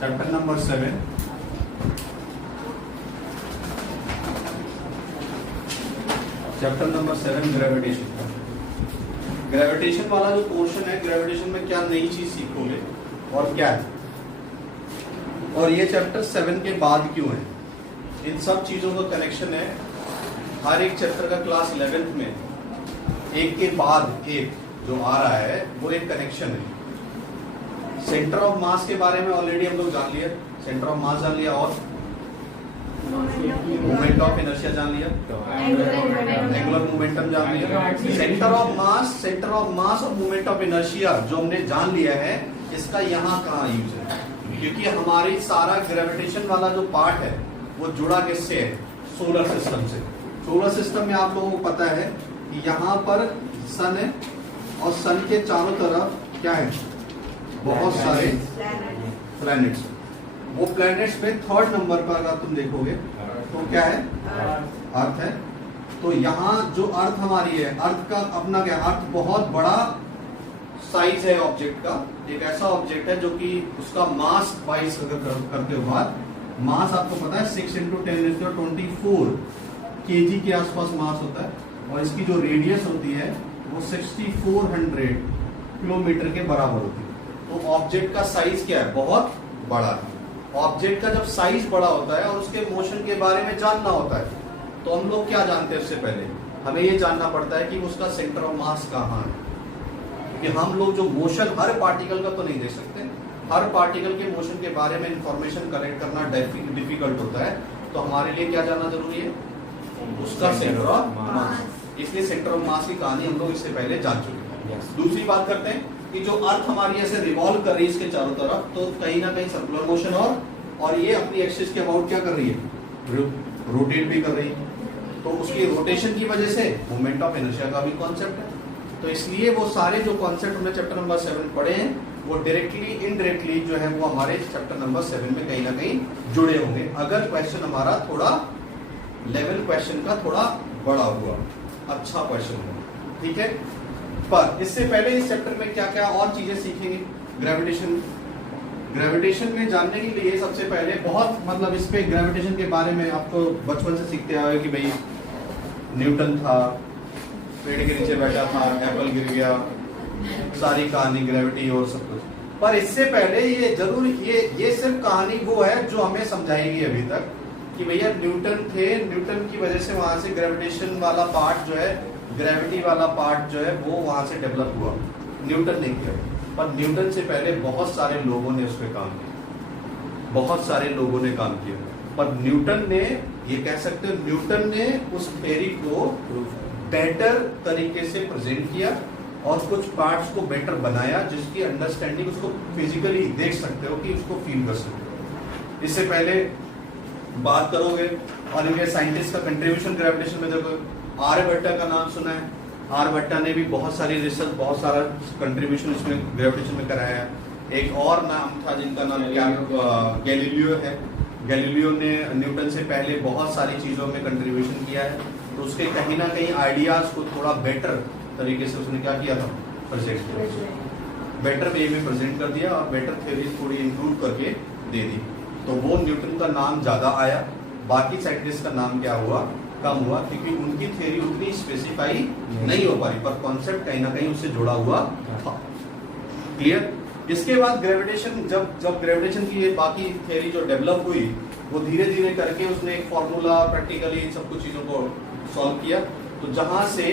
Chapter number 7 gravitation. Gravitation वाला जो portion है, ग्रेविटेशन में क्या नई चीज सीखोगे और क्या है, और ये चैप्टर 7 के बाद क्यों है, इन सब चीजों का कनेक्शन है। हर एक चैप्टर का क्लास 11th में एक के बाद एक जो आ रहा है वो एक कनेक्शन है। सेंटर ऑफ मास के बारे में ऑलरेडी हम लोग जान लिया, सेंटर ऑफ मास जान लिया, और मोमेंट ऑफ इनर्शिया जान लिया, एंगुलर मोमेंटम जान लिया। सेंटर ऑफ मास और मोमेंट ऑफ इनर्शिया जो हमने जान लिया है, इसका यहाँ कहाँ यूज है, क्योंकि हमारी सारा ग्रेविटेशन वाला जो पार्ट है वो जुड़ा किससे है, सोलर सिस्टम से। सोलर सिस्टम में आप लोगों को पता है कि यहाँ पर सन है और सन के चारों तरफ क्या है, बहुत सारे प्लैनेट्स। वो प्लैनेट्स में थर्ड नंबर पर अगर तुम देखोगे तो क्या है, अर्थ है। तो यहाँ जो अर्थ हमारी है, अर्थ का अपना क्या, अर्थ बहुत बड़ा साइज है ऑब्जेक्ट का, एक ऐसा ऑब्जेक्ट है जो कि उसका मास वाइज अगर करते हो बात, मास आपको पता है 6 × 10⁻24 kg के आसपास मास होता है, और इसकी जो रेडियस होती है वो 6400 किलोमीटर के बराबर होती है। तो ऑब्जेक्ट का साइज क्या है, बहुत बड़ा है। ऑब्जेक्ट का जब साइज बड़ा होता है और उसके मोशन के बारे में जानना होता है, तो हम लोग क्या जानते हैं, उससे पहले हमें ये जानना पड़ता है कि उसका सेंटर ऑफ मास कहाँ है। कि हम लोग जो मोशन हर पार्टिकल का तो नहीं देख सकते, हर पार्टिकल के मोशन के बारे में इंफॉर्मेशन कलेक्ट करना डिफिकल्ट होता है, तो हमारे लिए क्या जानना जरूरी है, उसका सेंटर ऑफ मास। इसलिए सेंटर ऑफ मास की कहानी हम लोग इससे पहले जान चुके हैं। दूसरी बात करते हैं कि जो अर्थ हमारी ऐसे रिवॉल्व कर रही है इसके चारों तरफ, तो कहीं ना कहीं सर्कुलर मोशन और ये अपनी एक्सिस के अबाउट क्या कर रही है, रोटेट भी कर रही है। तो उसकी रोटेशन की वजह से मोमेंट ऑफ इनर्शिया का भी कॉन्सेप्ट है। तो इसलिए वो सारे जो कॉन्सेप्ट हमने चैप्टर नंबर 7 पढ़े हैं, वो डायरेक्टली इनडायरेक्टली जो है वो हमारे चैप्टर नंबर 7 में कहीं ना कहीं जुड़े होंगे, अगर क्वेश्चन हमारा थोड़ा लेवल क्वेश्चन का थोड़ा बड़ा हुआ, अच्छा क्वेश्चन हुआ, ठीक है। पर इससे पहले इस चैप्टर में क्या क्या और चीजें सीखेंगे ग्रेविटेशन में जानने के लिए सबसे पहले बहुत मतलब इस पे ग्रेविटेशन के बारे में आपको बचपन से सीखते आए कि भाई न्यूटन था, पेड़ के नीचे बैठा था, एप्पल गिर गया, सारी कहानी ग्रेविटी और सब कुछ। पर इससे पहले ये जरूर ये सिर्फ कहानी वो है जो हमें समझाएगी अभी तक कि भैया न्यूटन थे, न्यूटन की वजह से वहां से ग्रेविटेशन वाला पार्ट जो है, ग्रेविटी वाला पार्ट जो है वो वहां से डेवलप हुआ, न्यूटन ने किया। पर न्यूटन से पहले बहुत सारे लोगों ने उस पर काम किया, बहुत सारे लोगों ने काम किया। पर न्यूटन ने, ये कह सकते हो न्यूटन ने उस थ्योरी को बेटर तरीके से प्रेजेंट किया और कुछ पार्ट्स को बेटर बनाया, जिसकी अंडरस्टैंडिंग उसको फिजिकली देख सकते हो, कि उसको फील कर सकते हो। इससे पहले बात करोगे और इनके साइंटिस्ट का कंट्रीब्यूशन ग्रेविटेशन में देखो, आर्यभट्टा का नाम सुना है, आर्यभट्टा ने भी बहुत सारी रिसर्च, बहुत सारा कंट्रीब्यूशन इसमें ग्रेविटेशन में कराया है। एक और नाम था जिनका नाम गैलीलियो है, गैलीलियो ने न्यूटन से पहले बहुत सारी चीजों में कंट्रीब्यूशन किया है। तो उसके कहीं ना कहीं आइडियाज को थोड़ा बेटर तरीके से उसने क्या किया था, प्रेजेंट किया, बेटर वे में प्रेजेंट कर दिया और बेटर थ्योरी थोड़ी इंक्लूड करके दे दी। तो वो न्यूटन का नाम ज्यादा आया, बाकी साइंटिस्ट का नाम क्या हुआ, कम हुआ, क्योंकि उनकी थ्योरी उतनी स्पेसिफाई नहीं हो पाई, पर कॉन्सेप्ट कहीं ना कहीं उससे जुड़ा हुआ था। क्लियर। इसके बाद ग्रेविटेशन, जब ग्रेविटेशन की ये बाकी थ्योरी जो डेवलप हुई, वो धीरे धीरे करके उसने एक फॉर्मूला प्रैक्टिकली इन सब कुछ चीजों को सॉल्व किया। तो जहां से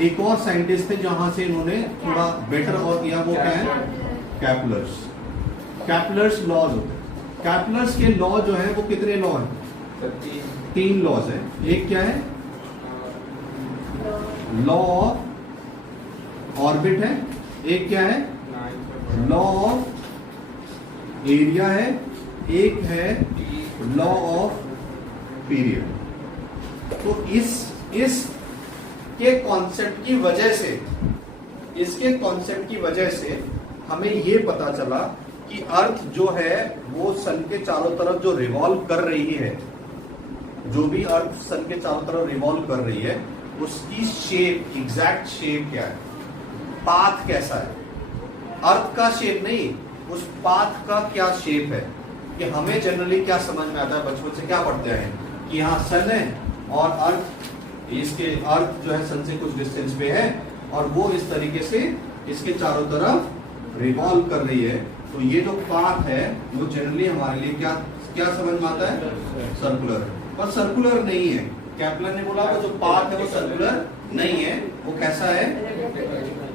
एक और साइंटिस्ट थे जहां से इन्होंने थोड़ा बेटर और किया, वो क्या है, कैपलर्स लॉज होते हैं। कैपलर्स के लॉ जो है वो कितने लॉ हैं, 3 लॉज है। एक क्या है, लॉ ऑफ ऑर्बिट है, एक क्या है, लॉ ऑफ एरिया है, एक है लॉ ऑफ पीरियड। तो इस के कॉन्सेप्ट की वजह से, इसके कॉन्सेप्ट की वजह से हमें ये पता चला कि अर्थ जो है वो सन के चारों तरफ जो रिवॉल्व कर रही है, जो भी अर्थ सन के चारों तरफ रिवॉल्व कर रही है, उसकी शेप, एग्जैक्ट शेप क्या है, पाथ कैसा है। अर्थ का शेप नहीं, उस पाथ का क्या शेप है, कि हमें जनरली क्या समझ में आता है, बचपन से क्या पढ़ते हैं कि यहाँ सन है और अर्थ, इसके अर्थ जो है सन से कुछ डिस्टेंस पे है और वो इस तरीके से इसके चारों तरफ रिवॉल्व कर रही है। तो ये जो पाथ है वो जनरली हमारे लिए क्या क्या समझ में आता है, सर्कुलर है। पर सर्कुलर नहीं है, केपलर ने बोला वो जो पाथ है वो सर्कुलर नहीं है, वो कैसा है,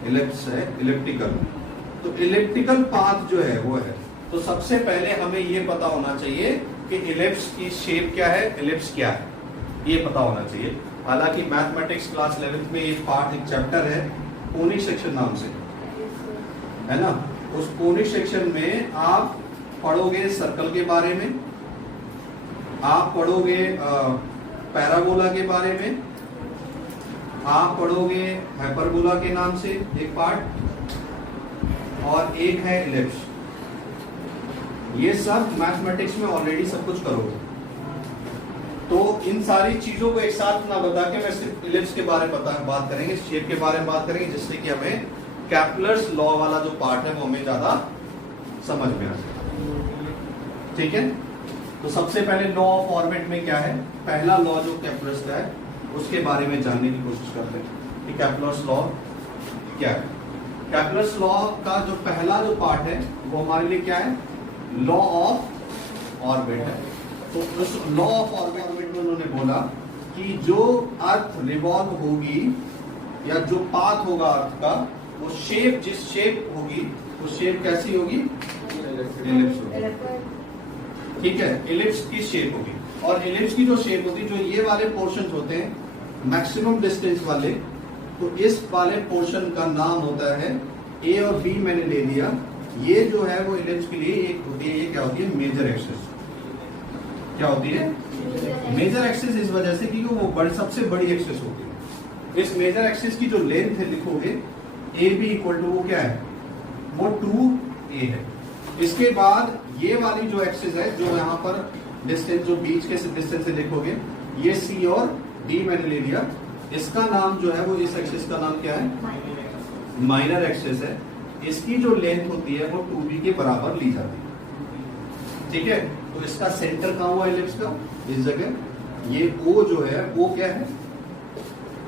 इलिप्स है, इलिप्टिकल। तो इलिप्टिकल पाथ जो है वो है। तो सबसे पहले हमें ये पता होना चाहिए कि इलिप्स की शेप क्या है, इलिप्स क्या है, ये पता होना चाहिए। हालांकि मैथमेटिक्स क्लास 11th में एक पार्ट, एक चैप्टर है कोनिक सेक्शन नाम से, है ना। उस कोनिक सेक्शन में आप पढ़ोगे सर्कल के बारे में, आप पढ़ोगे पैराबोला के बारे में, आप पढ़ोगे हाइपरबोला के नाम से एक पार्ट, और एक है इलिप्स। ये सब मैथमेटिक्स में ऑलरेडी सब कुछ करोगे। तो इन सारी चीजों को एक साथ ना बता के मैं सिर्फ इलिप्स के बारे में बात करेंगे, शेप के बारे में बात करेंगे, जिससे कि हमें केपलर्स लॉ वाला जो पार्ट है वो हमें ज्यादा समझ में आ जाए। ठीक है, तो सबसे पहले लॉ ऑफ ऑर्बिट में क्या है, पहला लॉ जो केपलर्स का है उसके बारे में जानने की कोशिश करते हैं कि केपलर्स लॉ क्या है। केपलर्स लॉ का जो पहला जो पार्ट है वो हमारे लिए क्या है, लॉ ऑफ ऑर्बिट है। तो उस लॉ ऑफ ऑर्बिट में उन्होंने बोला कि जो अर्थ रिवॉल्व होगी या जो पाथ होगा अर्थ का, वो शेप, जिस शेप होगी वो शेप कैसी होगी, इलिप्स होगी। ठीक है, इलिप्स की शेप होगी। और इलिप्स की जो शेप होती है, जो ये वाले पोर्शन होते हैं मैक्सिमम डिस्टेंस वाले, तो इस वाले पोर्शन का नाम होता है, ए और बी मैंने ले लिया, ये जो है वो इलिप्स के लिए एक होती है, ये क्या होती है, मेजर एक्सिस। क्या होती है, मेजर एक्सिस, इस वजह से क्योंकि वो सबसे बड़ी एक्सिस होती है। इस मेजर एक्सिस की जो लेंथ है लिखोगे ए बी इक्वल टू वो क्या है, वो 2a है। इसके बाद ये वाली जो एक्सिस है, जो यहाँ पर डिस्टेंस, जो बीच के डिस्टेंस से देखोगे, ये सी और डी मैंने ले लिया, इसका नाम जो है वो, इस एक्सिस का नाम क्या है, माइनर एक्सिस है। इसकी जो लेंथ होती है वो 2b के बराबर ली जाती है। ठीक है, तो इसका सेंटर कहाँ हुआ इलिप्स का, इस जगह। ये O जो है वो क्या है,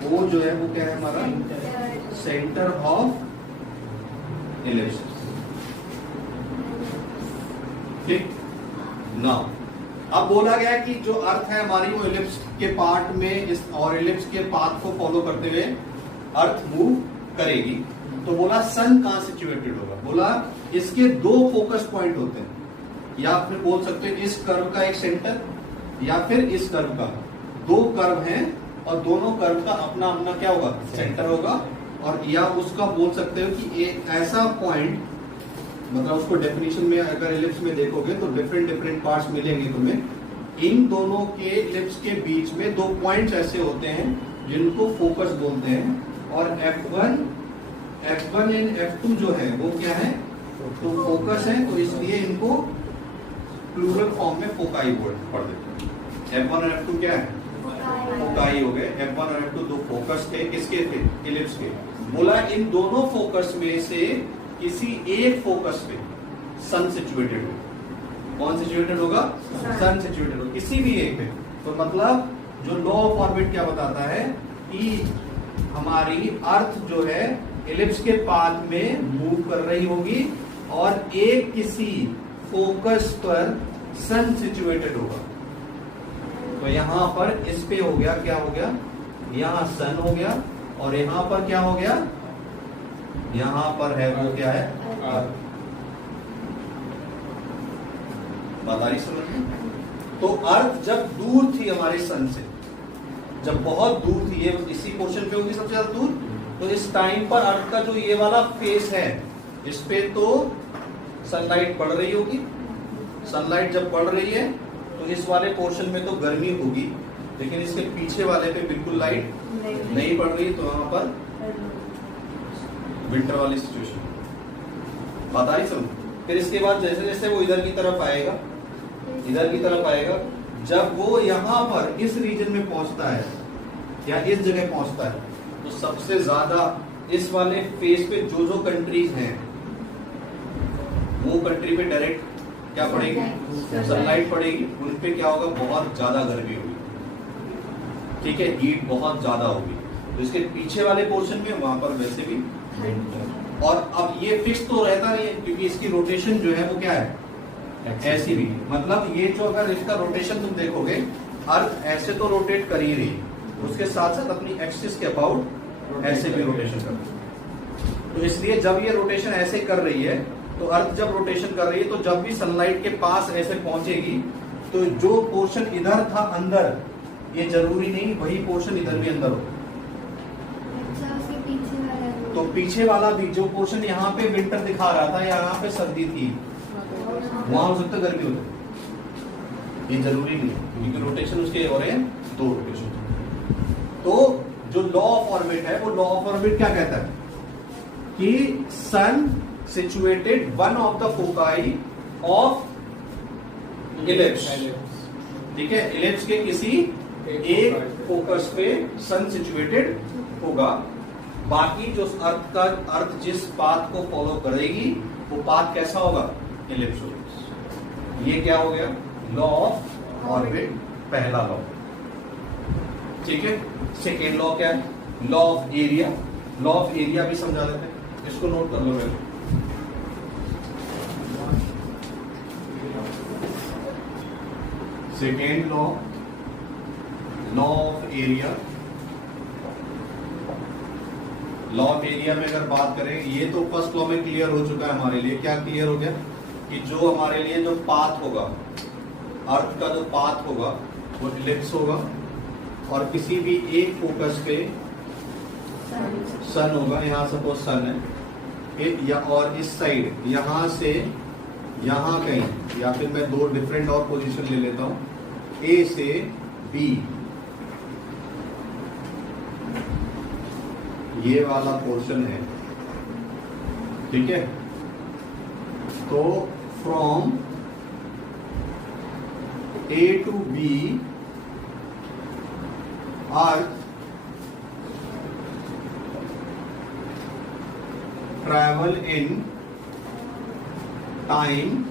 O जो है वो क्या है हमारा, सेंटर ऑफ इलिप्स। ठीक ना, अब बोला गया कि जो अर्थ है हमारी वो इलिप्स के पार्ट में इस और इलिप्स के पाथ को फॉलो करते हुए अर्थ मूव करेगी। तो बोला सन कहां सिचुएटेड होगा, बोला इसके दो फोकस पॉइंट होते हैं, या आप बोल सकते हैं इस कर्व का एक सेंटर या फिर इस कर्व का। दो कर्व हैं और दोनों कर्व का अपना अपना क्या होगा, सेंटर होगा। और या उसका बोल सकते हो कि एक ऐसा पॉइंट, मतलब उसको डेफिनेशन में अगर इलिप्स में देखोगे तो डिफरेंट डिफरेंट पार्ट्स मिलेंगे तुम्हें। इन दोनों के इलिप्स के बीच में दो पॉइंट्स ऐसे होते हैं जिनको फोकस बोलते हैं। और F1 एंड F2 जो है वो क्या है, तो फोकस है, तो इसलिए इनको प्लूरल फॉर्म में फोकाई पढ़ देते हैं। F1 और F2 क्या है, फोकाई हो गए। F1 और F2 दो फोकस थे, किसके थे, इलिप्स के। बोला इन दोनों फोकस में से किसी एक फोकस पे सन सिचुएटेड हो। कौन सिचुएटेड होगा, सन सिचुएटेड होगा, किसी भी एक पे। तो मतलब जो लॉ ऑफ ऑर्बिट क्या बताता है कि हमारी अर्थ जो है इलिप्स के पाथ में मूव कर रही होगी और एक किसी फोकस पर सन सिचुएटेड होगा। तो यहां पर इस पे हो गया, क्या हो गया, यहां सन हो गया, और यहां पर क्या हो गया, यहां पर है वो क्या है, अर्थ। बात आ रही समझ में। तो अर्थ जब दूर थी हमारे सन से, जब बहुत दूर थी, ये इसी पोर्शन पे होगी सबसे ज्यादा दूर, तो इस टाइम पर अर्थ का जो ये वाला फेस है, इस पे तो सनलाइट पड़ रही होगी। सनलाइट जब पड़ रही है तो इस वाले पोर्शन में तो गर्मी होगी, लेकिन इसके पीछे वाले पे बिल्कुल लाइट नहीं पड़ रही, तो वहां पर विंटर वाली सिचुएशन। बात आ रही समझ। फिर इसके बाद जैसे जैसे वो इधर की तरफ आएगा, इधर की तरफ आएगा, जब वो यहाँ पर इस रीजन में पहुंचता है या इस जगह पहुंचता है, तो सबसे ज्यादा इस वाले फेस पे जो जो कंट्रीज हैं वो कंट्री पे डायरेक्ट क्या पड़ेगी, सनलाइट पड़ेगी, उन पे क्या होगा, बहुत ज्यादा गर्मी होगी, ठीक है, हीट बहुत ज्यादा होगी। तो इसके पीछे वाले पोर्शन में वहां पर वैसे भी और अब ये फिक्स तो रहता नहीं है, क्योंकि इसकी रोटेशन जो है वो क्या है, ऐसी भी, मतलब ये जो अगर इसका रोटेशन तुम देखोगे, अर्थ ऐसे तो रोटेट कर ही रही है, उसके साथ साथ अपनी एक्सिस के अबाउट ऐसे भी रोटेशन कर रही है। तो इसलिए जब ये रोटेशन ऐसे कर रही है, तो अर्थ जब रोटेशन कर रही है, तो जब भी सनलाइट के पास ऐसे पहुंचेगी, तो जो पोर्शन इधर था अंदर, ये जरूरी नहीं वही पोर्शन इधर भी अंदर हो। तो पीछे वाला भी जो पोर्शन यहाँ पे विंटर दिखा रहा था, यहाँ पे सर्दी थी, वहां हो सकता गर्मी हो जाए, ये जरूरी नहीं, क्योंकि रोटेशन उसके हो रहे हैं, दो रोटेशन। तो जो लॉ ऑफ ऑर्बिट है, वो लॉ ऑफ ऑर्बिट क्या कहता है कि sun situated one of the foci of ellipse, ठीक है, इलिप्स के किसी एक फोकस पे सन सिचुएटेड होगा, बाकी जो अर्थ जिस पाथ को फॉलो करेगी वो पाथ कैसा होगा, इलिप्स होगा। ये क्या हो गया, लॉ ऑफ ऑर्बिट, पहला लॉ, ठीक है। सेकेंड लॉ क्या है, law of area. Law of area भी समझा देते हैं, इसको नोट कर लो पहले। Second law, law of area. Law of area में अगर बात करें, ये तो फर्स्ट लॉ में क्लियर हो चुका है हमारे लिए। क्या क्लियर हो गया कि जो हमारे लिए जो पाथ होगा, अर्थ का जो पाथ होगा वो इलिप्स होगा, और किसी भी एक फोकस पे सन होगा, यहाँ सपोज सन है, या और इस साइड यहां से यहां कहीं, या फिर मैं दो डिफरेंट और पोजीशन ले लेता हूं, ए से बी, ये वाला पोर्शन है, ठीक है। तो from A to B earth travel in time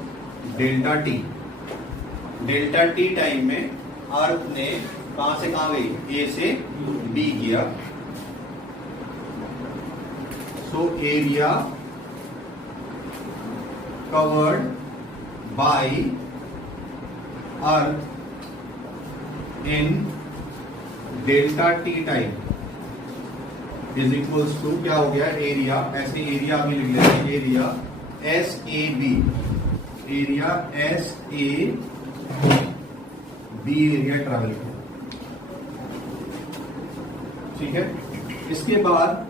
delta T. Delta T time में अर्थ ने कहां से कहां गई, ए से बी किया। So area covered by Earth in delta t time is equals to क्या हो गया, एरिया, ऐसे एरिया भी लिख लेते हैं, area S A B, area S A B area travel किया, ठीक है। इसके बाद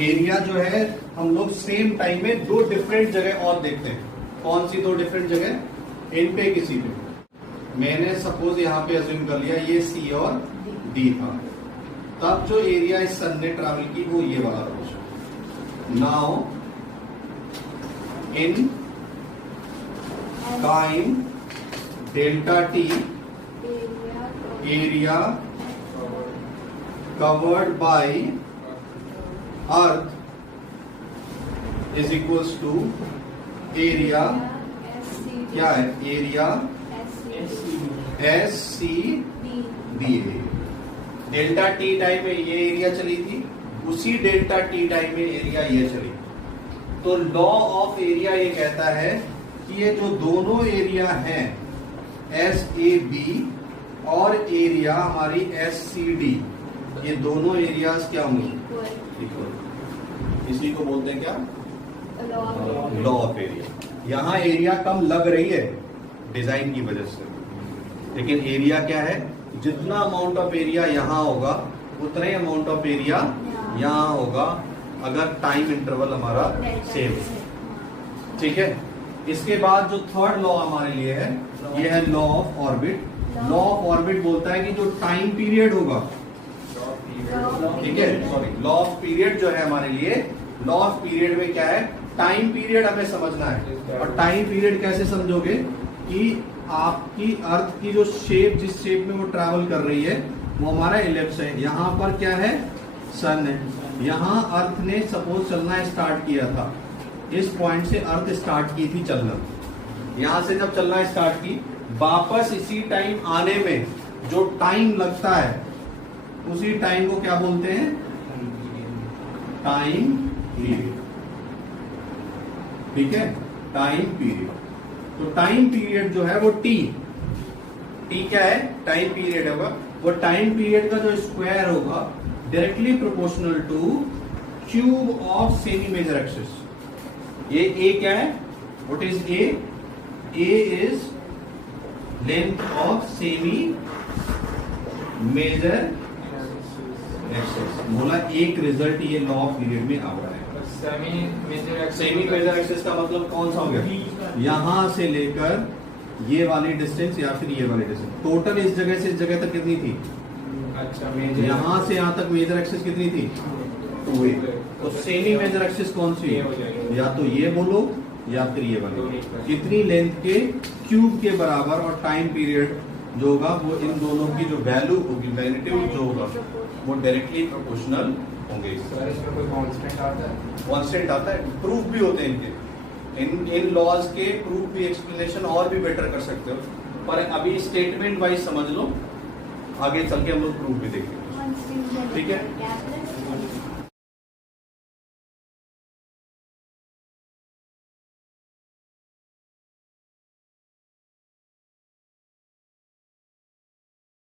एरिया जो है हम लोग सेम टाइम में दो डिफरेंट जगह और देखते हैं। कौन सी दो डिफरेंट जगह, इन पे किसी पे, मैंने सपोज यहां पे अज्यूम कर लिया ये सी और डी था, तब जो एरिया इस सन ने ट्रैवल की वो ये वाला था। Now in time delta T area covered by earth is equals to area, क्या है, area S C D. Delta T time में ये एरिया चली थी, उसी डेल्टा टी टाइम में एरिया ये चली। तो लॉ ऑफ एरिया ये कहता है कि ये जो दोनों एरिया हैं, एस ए बी और एरिया हमारी एस सी डी, ये दोनों एरियाज क्या होंगे, इक्वल। इसी को बोलते हैं क्या, लॉ ऑफ एरिया। यहां एरिया कम लग रही है डिजाइन की वजह से, लेकिन एरिया क्या है, जितना अमाउंट ऑफ एरिया यहां होगा उतना ही अमाउंट ऑफ एरिया यहां होगा, अगर टाइम इंटरवल हमारा सेम है, ठीक है। इसके बाद जो थर्ड लॉ हमारे लिए है, ये है law of orbit. Law of orbit बोलता है कि जो टाइम पीरियड होगा, ठीक है, सॉरी, लॉ ऑफ पीरियड जो है हमारे लिए, लॉ ऑफ पीरियड में क्या है, टाइम पीरियड हमें समझना है। और टाइम पीरियड कैसे समझोगे कि आपकी अर्थ की जो शेप, जिस शेप में वो ट्रैवल कर रही है वो हमारा इलिप्स है। यहाँ पर क्या है, सन है। यहाँ अर्थ ने सपोज चलना स्टार्ट किया था, इस पॉइंट से अर्थ स्टार्ट की थी चलना, यहां से जब चलना स्टार्ट की, वापस इसी टाइम आने में जो टाइम लगता है उसी टाइम को क्या बोलते हैं? Time period. ठीक है, टाइम पीरियड। तो टाइम पीरियड जो है वो टी क्या है? टाइम पीरियड होगा। वो टाइम पीरियड का जो स्क्वायर होगा directly proportional to cube of semi major axis. ये ए क्या है? What is A? A is length of semi major axis. बोला एक रिजल्ट ये लॉ ऑफ पीरियड में आ रहा है। सेमी मेजर एक्सिस का मतलब कौन सा हो गया? यहां से लेकर ये वाली डिस्टेंस या फिर ये वाली डिस्टेंस, टोटल इस जगह से इस जगह तक कितनी थी? अच्छा, मेजर यहां से यहां तक मेजर एक्सिस कितनी थी? 2a। तो सेमी मेजर एक्सिस कौन सी है? या तो ये बोलो या फिर ये वाली। कितनी लेंथ के क्यूब के बराबर, और टाइम पीरियड जो होगा वो इन दोनों की जो वैल्यू होगी, मैग्नीट्यूड जो होगा वो डायरेक्टली प्रोपोर्शनल होंगे। सर इसमें कोई कांस्टेंट आता है? कांस्टेंट आता है, प्रूफ भी होते हैं इनके, इन लॉज के प्रूफ भी, एक्सप्लेनेशन और भी बेटर कर सकते हो, पर अभी स्टेटमेंट वाइज समझ लो, आगे चल के हम लोग प्रूफ भी देखेंगे। ठीक है।